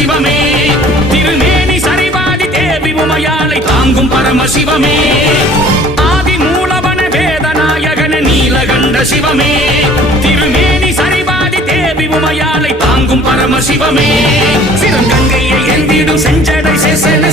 சிவமே திருமேனி சரிவாதி தேவி உமையாளை தாங்கும் பரமசிவமே ஆதி மூலவன வேதநாயகன நீலகண்ட சிவமே திருமேனி சரிவாதி தேவி உமையாளை தாங்கும் பரமசிவமே சிவகங்கையை எந்திடும் செஞ்சடை சேசன